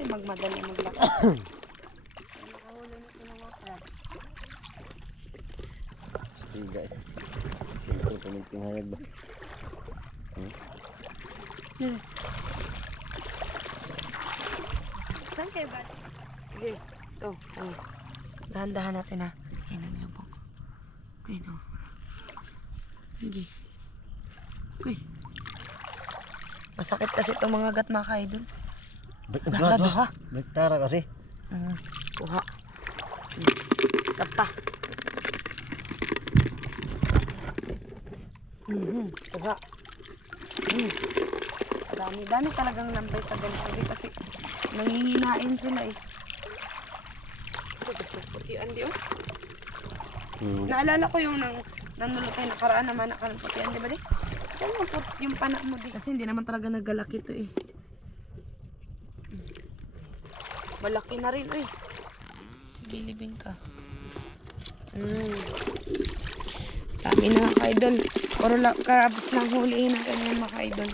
kasi magmadali maglakad. Nakahuli na ito ng mga crabs. Stiga eh. Siyempre, tuminting hayag ba? Saan kayo galing? Sige. Ito. Oh. Dahan-dahan natin ha. Ayun ang yabang. Okay, no. Sige. Uy. Masakit kasi itong mga gat mga ka-idol. Duha. Bektara kasi. Kuha. Isa pa. Kuha. Dami talagang lambay sa ganito kasi nangihinain sila eh. Putian di oh. Naalala ko yung nanulot tayo nakaraan naman na putian, di ba di? Yung panak mo di. Kasi hindi naman talaga naggalaki ito eh. Malaki na rin eh. Sige, libing ka. Dami na mga ka-idol. Puro crabs lang huliin natin yan mga ka-idol.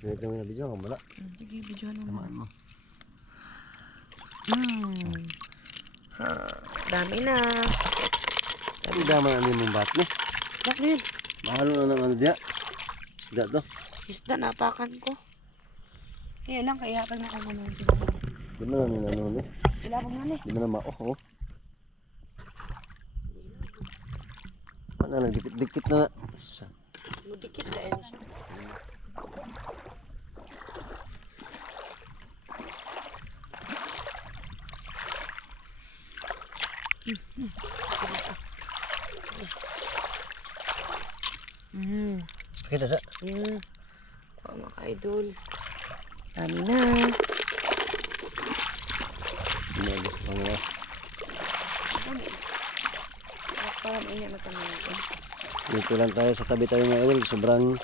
Ganito mo na video, kamala. Sige, video naman. Dami na. Ang daman ano yung bat ni. Bakit? Mahalo na ng ano diya. Isda to. Isda, napakan ko. Kaya lang, kaya pag nakamanaw sila. Di mo na nila ano ni. Ilabang na Di mo na mao. Ano na, dikit-dikit na. Mudikit na yan siya. Yes. Kita sa. Kuha mga ka-idol. Dami na. Binagis pa nga. Dami. Parang ingat na tanong natin. Dito lang tayo sa tabi tayo mga idol. Sobrang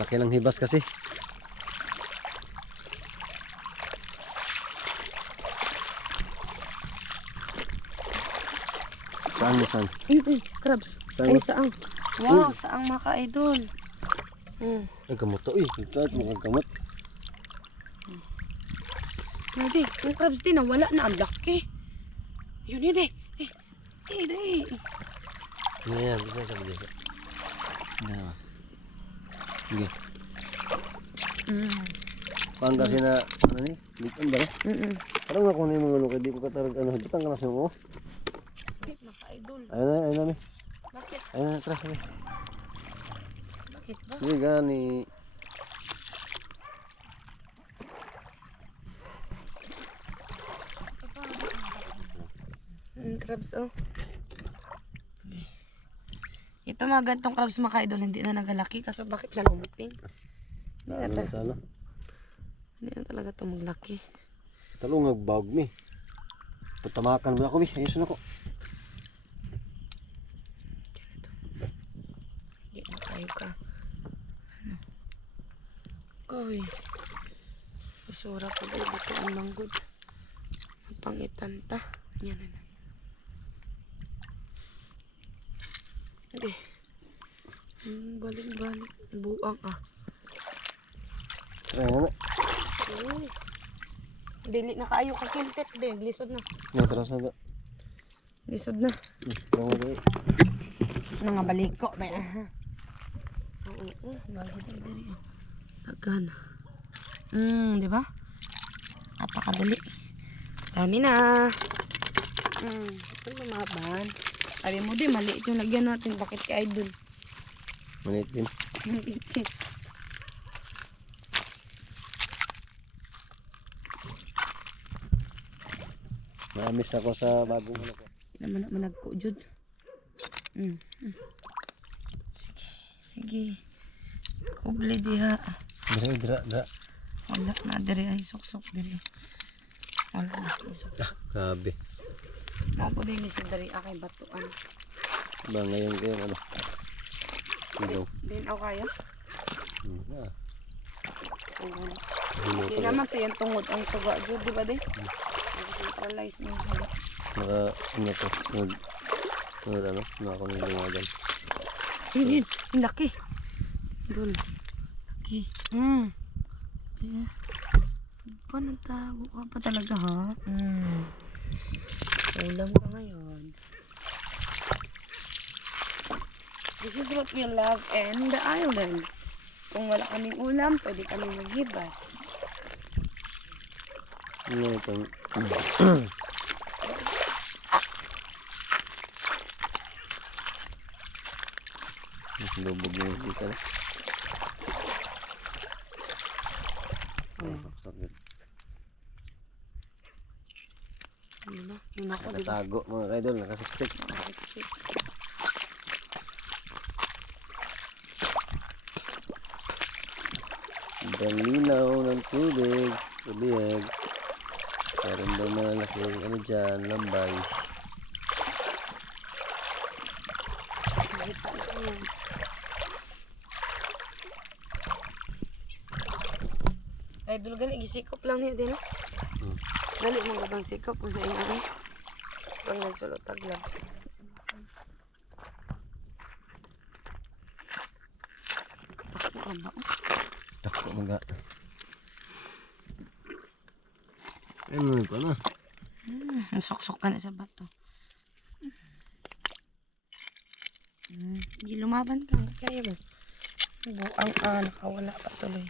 laki ng hibas kasi. Saan mo saan? Crabs. Saan? Ay, saang. Wow, saang mga ka-idol. Ay kamoto eh. Ito at mga kamot. Hindi, yung crabs din nawala na. Ang laki. Yun yun eh. Yan, bisa sa bisa. Nah. Sige. Pang kasi na ano ni? Likan ba? Parang ako na yung mga lukay, di ko katarag ano, butang ka na sa mo. Bakit mga ka-idol? Ayun na mi. Bakit? Ayun na, tara. Bakit ba? Sige gani. Crabs oh. Ito mga gantong crabs mga ka-idol, hindi na nagalaki. Kaso bakit nalumipin? Ano na sana? Hindi na talaga ito maglaki. Talungag bawag mi. Tutamakan mo ako mi. Ayusin ako. Hindi na tayo ka. Ano? Koy. Isura ko doon. Ito ang manggod. Pangitanta. Yan na. Okay. Balik-balik. Buang ah. Tara na. Dili na kaayo ka kintet din. Lisod na. Nga tara sa. Lisod na. Tara mo dali. Nga baliko ba yan? Oo. Bagi tayo dali. Tagan. Di ba? Napakadali. Dami na. Ito lumaban. Sabi mo di, maliit yung lagyan natin. Bakit ka idol? Maliit din. Naamis ako sa bagong ano ko. Naman naman nagkujud. Sige. Kubli diha. Dira. Wala na diri ay suksok diri. Wala na isok. Grabe. Mapo din ni sa diri akay batuan. Ba ngayon kayo ano? Ilaw. Din ako kaya. Hilo Di pa. naman sa yung tungod ang suga jud, di ba di? Centralize mo yung suga. Naka ano to? Ano, ako nang lumagan. Yun. Ang laki. Dul. Laki. Yeah. Nagtago ka pa talaga, ha? Ulam ka ngayon. This is what we love in the island. Kung wala kaming ulam, pwede kami maghibas. Ano ito? Lubog na yung kita na. Sakit. Yun ako, diba? Nakatago mga kaidol, nakasiksik. Nakasiksik. Sobrang linaw ng tubig. Meron daw malaki, ano dyan, lambay. Nakita ko yan. Ay, dul gali, gisikop lang niya din, no? Dali mong gabang sikop ko sa inyo, eh. Pag nagsulot taglab. Takbo ka ba? Takbo mga. Ano pa na? Sok-sok ka na sa bato. Hindi lumaban ka. Kaya mo. Buang nakawala pa tuloy.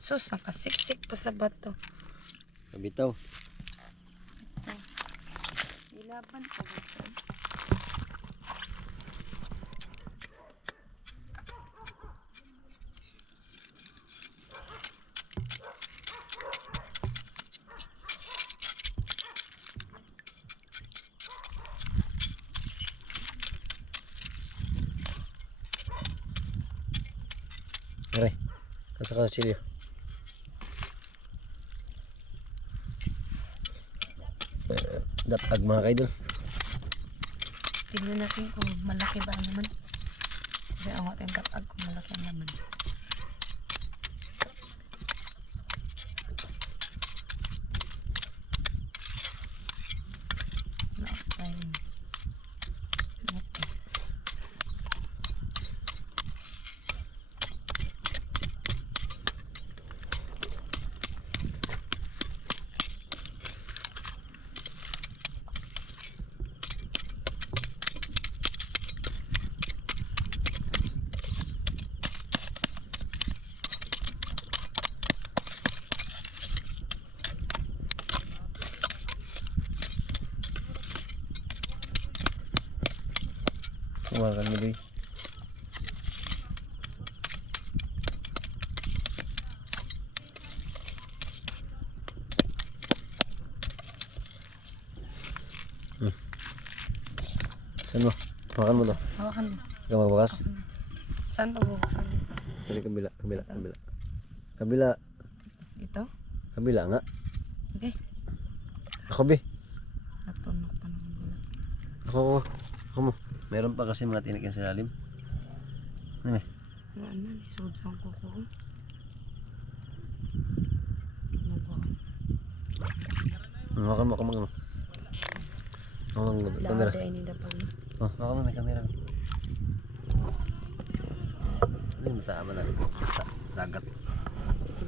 Sus, nakasiksik pa sa bato. Kabitaw. Ilaban pa bato. Aray, kasa ka chilyo. Dapag mga kaidol. Tignan natin kung malaki ba ang laman. Kasi ang ating dapag kung malaki ang laman. Last time. Okay. Kumakan mo doy. Saan mo? Makan mo to. Hawakan mo. Ikaw magbukas? Saan pagbubuksan mo? Dari kabila. Kabila. Ito? Kabila nga. Okay. Ako be. Natunok pa naman wala. Ako mo. Meron pa kasi mga tinik yan sa lalim. Ano eh? Ano, isod sa kuko ko. Makan mo. Ang kamera. Lada ini dapat. Oh, makan mo may kamera. Ano yung matama na sa dagat?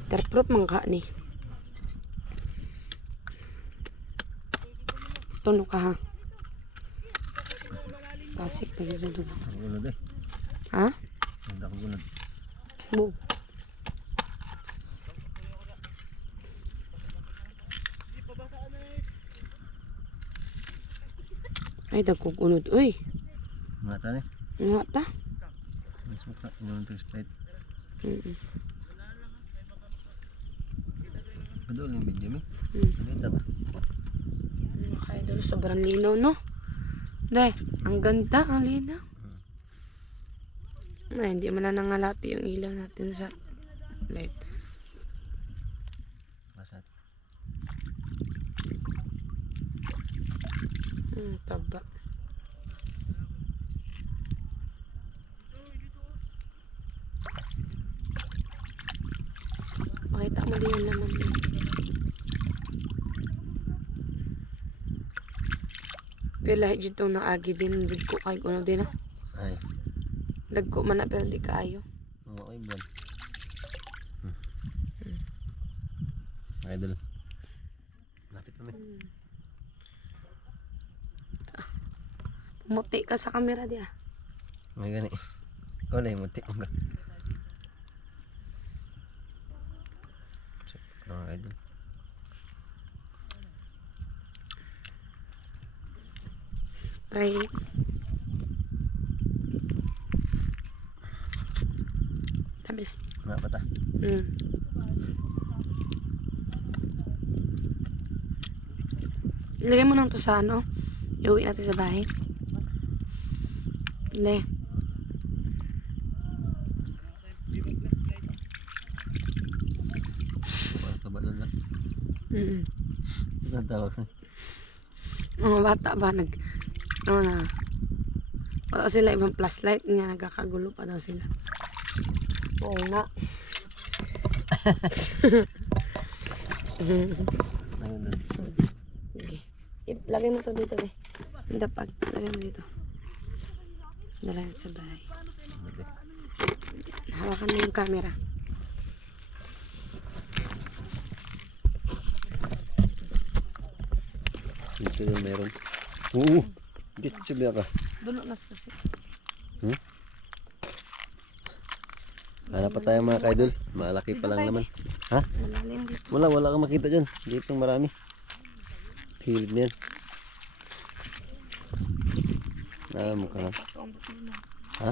Terprop mangka ni. Tunok ka ha. Pasik lagi sa dugo. Ang gulod eh. Ha? Hindi ako gulod. Bu. Ay, dagkog unod. Uy, Mata ni. nga ta. Mas mukha. Inulang ito Sprite. Padol yung video mo. Kita ba? Kaya doon sobrang linaw, no? Dahil, ang ganda, ang linaw. Ay, hindi man na nangalati yung ilaw natin sa light. Masat. Taba. Pakita mo din yung laman din. Pero lahi dito na agi din jud ko kay kuno din. Ay. Dagko man na pero di kaayo. Oo, ay buwan. Idol. Lapit kami. Muti ka sa camera di ah. May gani. Ikaw na yung muti mo ka. Mga idol. Try it. Tamis. Mga bata. Ilagay mo lang to sa ano. Iuwi natin sa bahay. Hindi. Mga kabalo na. Natawag ka. Mga bata ba ano na. Wala sila ibang flashlight nga nagkakagulo pa daw sila. Oo nga. Ayun na. Lagay mo to dito deh. Dapag. Lagay mo dito. Dala yan sa bahay. Hawakan mo yung camera. Dito din meron. Oo. Dito siya ka. Dulo-nas kasi. Hanap pa tayo mga kaidol. Malaki pa lang naman. Ha? Malalim dito. Wala kang makita dyan. Dito marami. Hilid na yan. Alam mo ka lang. Ha?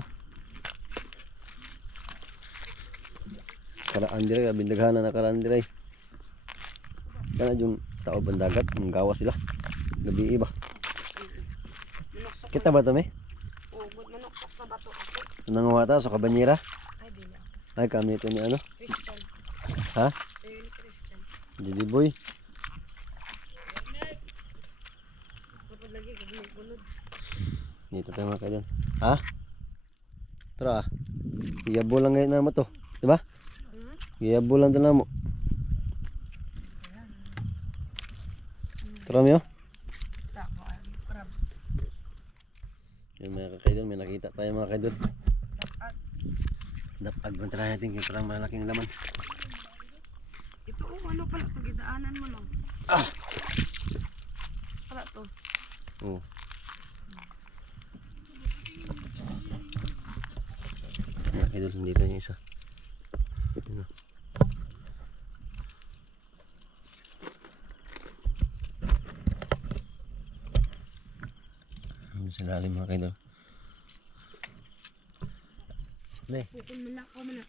Karaan diray. Bindaghanan na karaan diray. Kana yung tao bandagat. Ang gawa sila. Gabi iba. Kita ba ito may? Oo, manuksok sa bato kasi. Nanguha sa kabanyera. Ay, dili ako. Ay kami ito ni ano. Christian. Ha? Ayun ni Christian. Didi boy. Kapag lagi, gulod. Dito tayo mga kaidol. Ha? Tara. Iyabo lang ngayon na mo to. Diba? Iyabo lang ito na mo. Tara mo yun. Tako, crabs. Yung mga kaidol, may nakita tayo mga kaidol. Dapag bantara natin kaya parang malaking laman. Ito, ano pala ito? Gidaanan mo lang. Ah! Pala to. Oo. Mga kaidol, hindi na yung isa. Ano? Ano sa lalim mga kaidol? Ne. Malakaw mo na.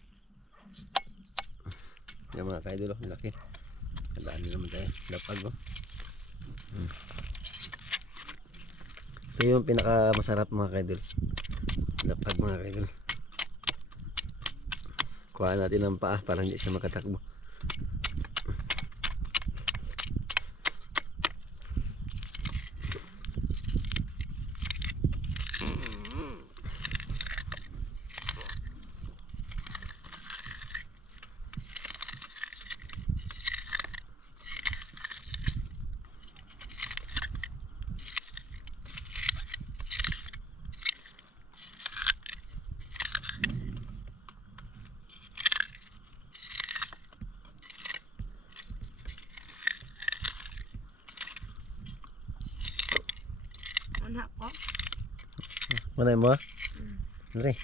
Yung mga kaidol, laki. Tandaan nyo naman tayo. Lapag oh. Ito yung pinaka masarap mga kaidol. Lapag mga kaidol. Kuha natin ang paa para hindi siya makatakbo. Anak ko. Mana mo? Dali.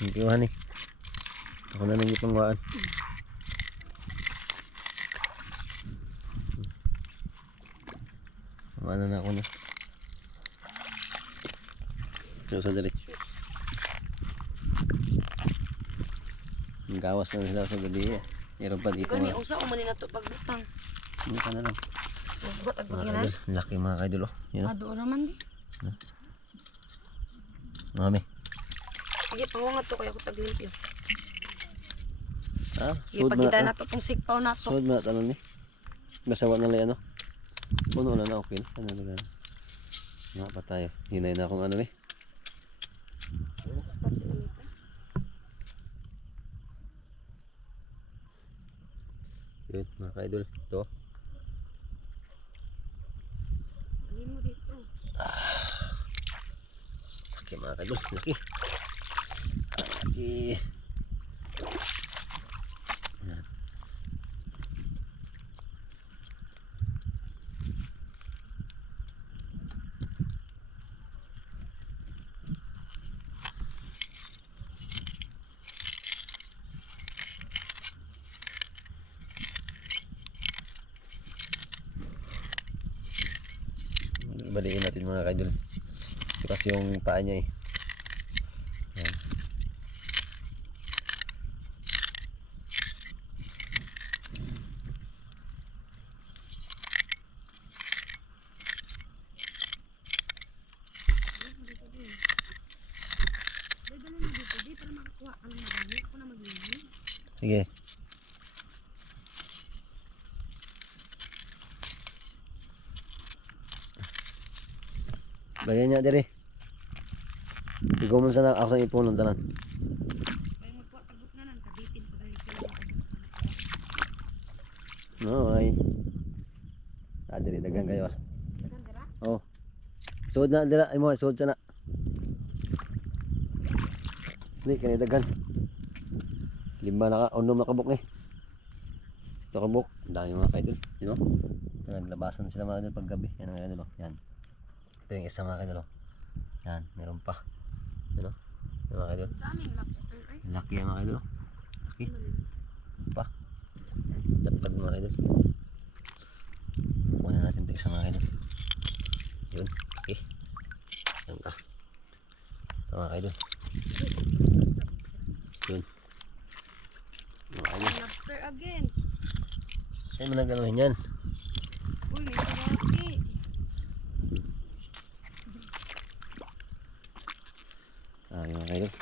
Hindi ko hani. Ako na nang ipangwaan. Mana na ako na. Yo sa dali. Gawas na sila sa gabi. Meron pa dito. Gani, usa o manina to pagbutang. Hindi ka na lang. Ugot, agot Mga yun na. kaidol, laki mga kaidol oh. Yun oh. Ado naman di. Mami. Sige, pangungat to kaya ko taglimpyo. Ah, Sige, sud pagkita na. na to itong sigpaw na to. Sud na tanan ni. Basawa na lang ano. Puno na na okay. Ano na lang. Nga pa tayo. Hinay na akong ano eh. Yun mga kaidol. Ito. Mga kaidol, laki. Laki. Yan. Baliin natin mga kaidol. Ito kasi yung paa niya eh. Yan. Sige. Bayan niya dire. Ikaw man sana ako sa ipon ng tanan. No, ay. Dire dagan kayo ah. Oh. Suod na dira, ay mo suod sana. Ni kani dagan. Lima na ka, unom na kabuk ni. Ito kabuk, dami mga kaidol, you know. Naglabasan sila mga kaidol pag gabi. Yan ang kaidol, yan. Ito yung isa mga kaidol. Yan, meron pa. You know? Yan mga kaidol. Daming lobster ay. Laki yan mga kaidol. Laki. Pa. Dapat mga kaidol. Kunin natin ito isa mga kaidol. Yun, laki. Yan ka. Ito mga kaidol. Yun. Mga kaidol. Lobster again. Saan mo naganohin yan? Uy, may saraki. Yung mga kaidol.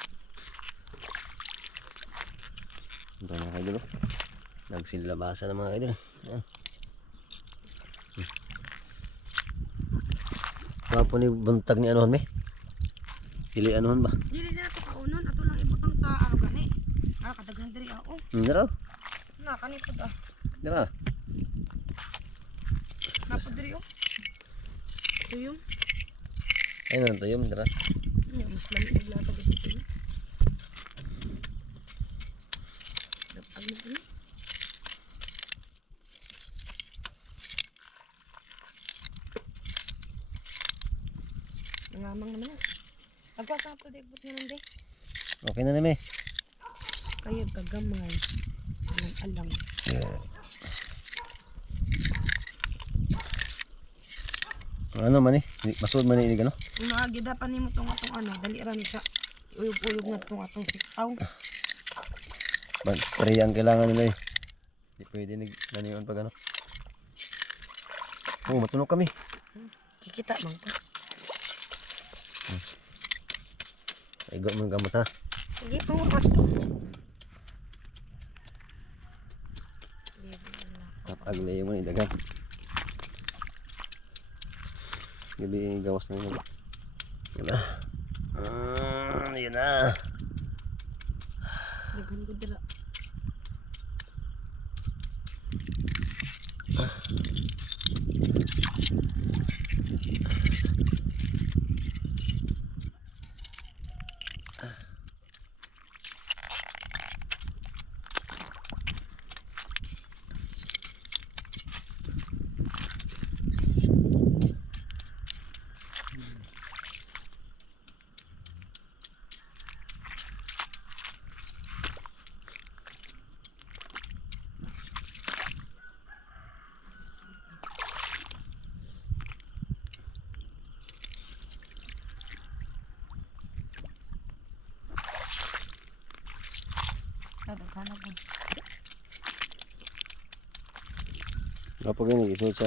Ito mga kaidol. Nagsilabasa ng mga kaidol. Yan. Kapo ni buntag ni anuhan me? Dili anuhan ba? Dili na ito kaunon. Ato lang ibutang sa ano gani. Kadaghan diri ako. Dira. Kanipod ah. Dira. Napod diri oh. Ito yung. Ay na to yung dira. Mas lamig naglatag ito yun. Dapag mo ito. Nangamang naman ah. Pagkasang ito di ibut nga nang di. Okay na namin. Kaya kagamay. Alang-alang. Ano man eh? Masuod man eh ano? Kung nakagidapan ni mo itong atong ano, dali rin siya. Uyog-uyog na itong atong sitaw. Pari ang kailangan nila eh. Hindi pwede naniyon pag ano. Oh, matunog kami. Kikita bang ito? Igo mo gamot ha. Sige po. Tapaglay mo ni dagan. Gabi gawas na yun. Yan na. Yan na. Daghan ko dala. Daghan ako. Kapag yun, isuot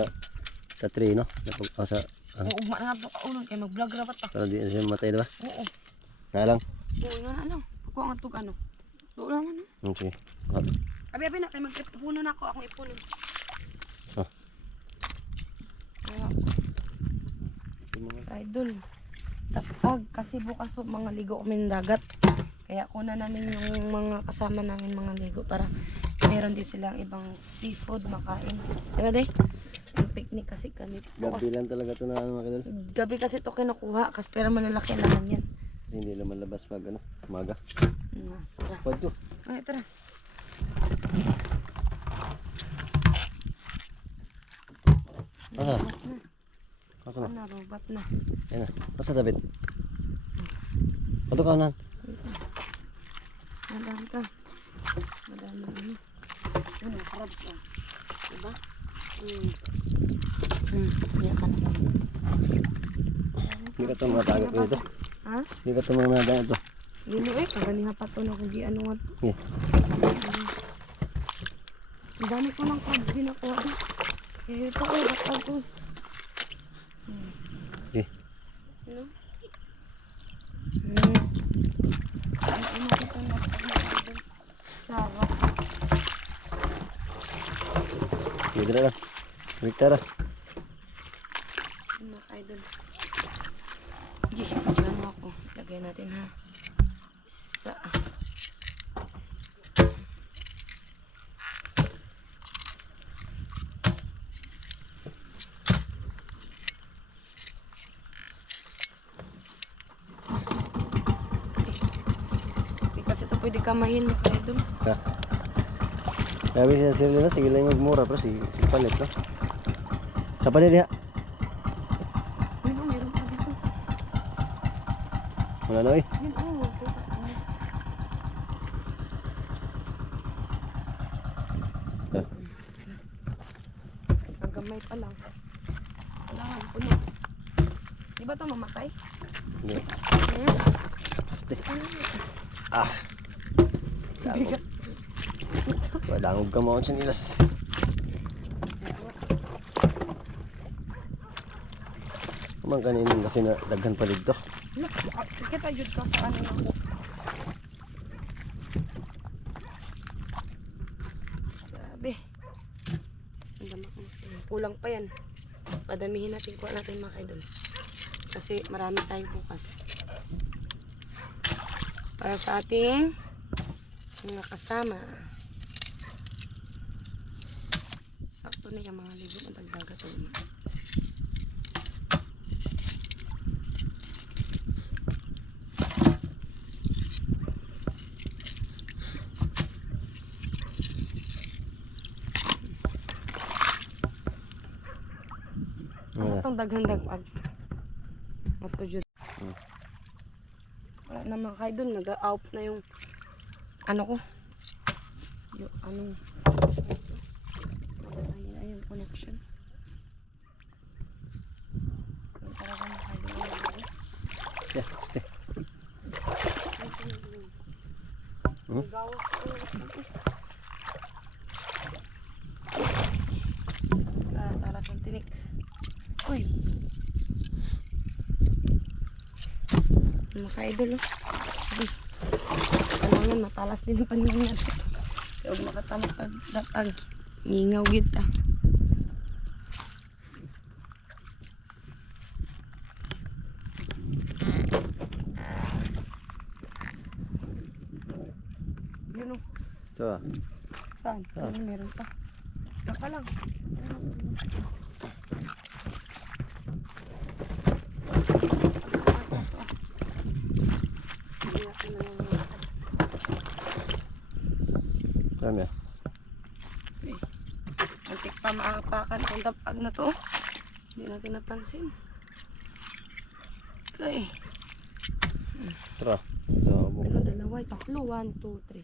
sa tree, no? Sa, Ugma na nga ito kaunon kaya mag-vlog rapat pa. para di na siya matay, diba? Oo. Kaya lang. Oo nga na lang. Ako ang atog ano. Oo lang ano. Okay. Abi na kayo mag-ipuno na ako. Akong ipuno. Oh. Kaya idol. Tapag kasi bukas po mga ligo kami ng dagat. Kaya kuna namin yung mga kasama namin mga ligo para meron din silang ibang seafood makain. Diba day? Yung picnic kasi kami. Gabi lang talaga ito na ano mga kadol. Gabi kasi ito kinukuha kasi pero malalaki naman yan. Kasi hindi lumalabas pag ano, umaga. Tara. Pwede to. Ay, tara. Asa? Robat na. Asa na? Ano, robat na. Yan na. Asa David? Pato ka na. Madami ka. Madami ano. Ano, crabs ah. Diba? Yan ka na ba? Hindi ka ito mga tagat nito. Ha? Hindi ka ito mga naga ito. Dino eh, kaganiha pa to na kung di ano nga to. Yeah. Ang dami ko ng crabs ginakuha. Eh, ito oh, bakal ko. Okay. Ano? Ano kita na pag-nakadol. Sarap. Sige na lang. Victor ah. Mga idol. Gih, ano ako. Lagay natin ha. Isa. Kasi ito pwede kamahin mga idol. Ha. Sabi siya sila na, sige lang yung mura, pero sige palit no. Kapan dia? Meron pa dito. Wala na eh. Yun oh. Ha. Ang gamay pa lang. Kailangan puno. Di ba ito mamatay? Hindi. Hmm? Basta. Ah. Dangog. Dangog ka mo sa nilas. Kumang kaninin kasi na daghan pa dito. Kita yun ka sa ano yung grabe. Ang dama ko. Kulang pa yan. Padamihin natin, kuha natin mga idol. Kasi marami tayo bukas. Para sa ating mga kasama. Sakto na yung mga libo na dagdaga to. Ano itong daghang-dagpag? Mato dyan. Wala naman kayo dun. Nag-out na yung ano ko. Yung anong ayun na yung connection. Yung talaga na kayo dun. Ya, stay. Gawas ko. Talas ng tinik. Uy. Mga ka-idol oh. Kailangan matalas din ang paningin natin. Kaya huwag makatamot pagdatag. Ngingaw kita. Yun oh. Ito ah. Saan? Ano meron pa? Baka lang. Dami ah. Antik pa maapakan itong tapag na to. Hindi natin napansin. Okay. Tara. Ito mo. Pero dalawa, tatlo. 1, 2, 3.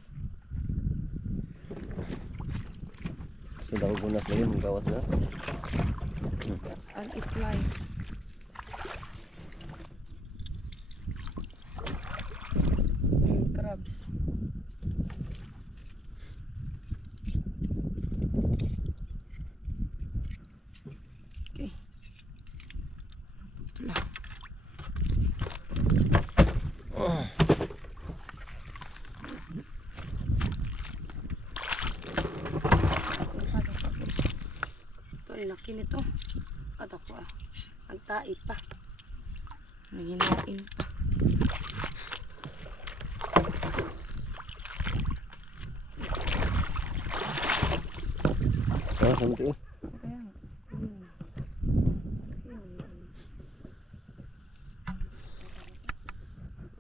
Gusto daw gunas lagi mong gawas na. An is life. Crabs. Okay. Ito lang. Ito, ang laki nito. Kada ko ah. Ang taip pa. Nanginain pa. Ah, sampai. Kaya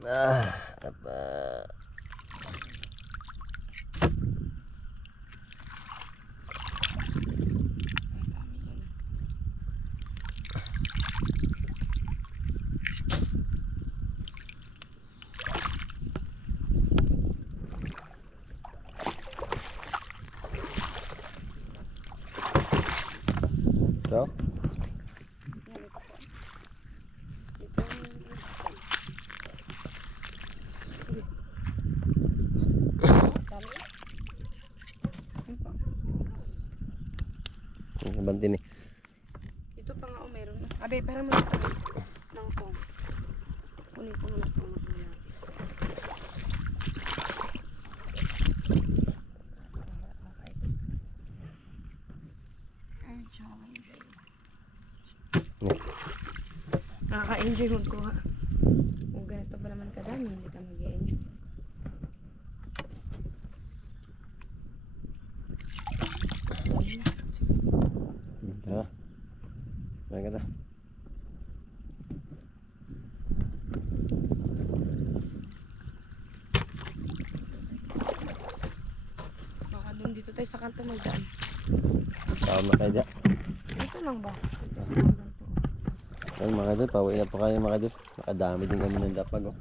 nga. Apa? So? Banti ni. Ito pa nga o meron. Abe, para mo ito. Nang po. Kunin ko muna ito. Nakaka-enjoy magkuha. Kung ganito ba naman kadami, hindi ka mag-enjoy. Tara. Baik kata. Baka doon dito tayo sa kanto magdaan. Tama kayo dyan. Dito lang ba? Ayun mga idol, pauwi na po kayo mga idol. Nakadami din kami ng dapag oh.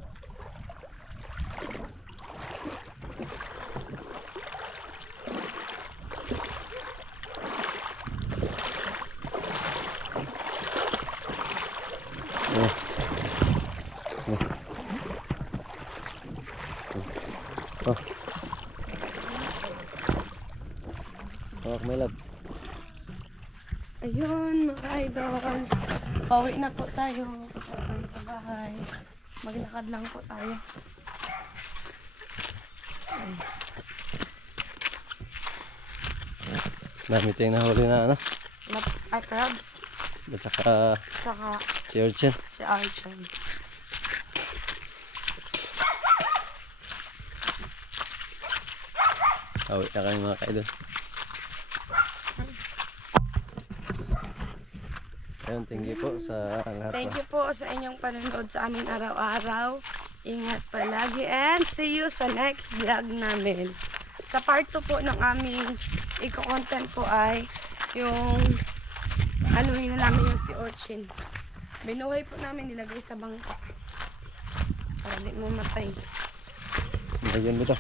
Oh. Oh, my loves. Ayun, mga idol. Pauwi na po tayo. Sa bahay. Maglakad lang po tayo. Dami tayong nahuli na ano. Ay, crabs. At saka Saka si Urchin. si Archan. Pauwi na kayo mga kaidol. Ayun, thank you po sa lahat. Thank you po sa inyong panonood sa amin araw-araw. Ingat palagi and see you sa next vlog namin. Sa part 2 po ng aming i-content po ay yung ano yun namin yung si Orchin. Binuhay po namin, nilagay sa bangka para di mo matay. Ayun dito.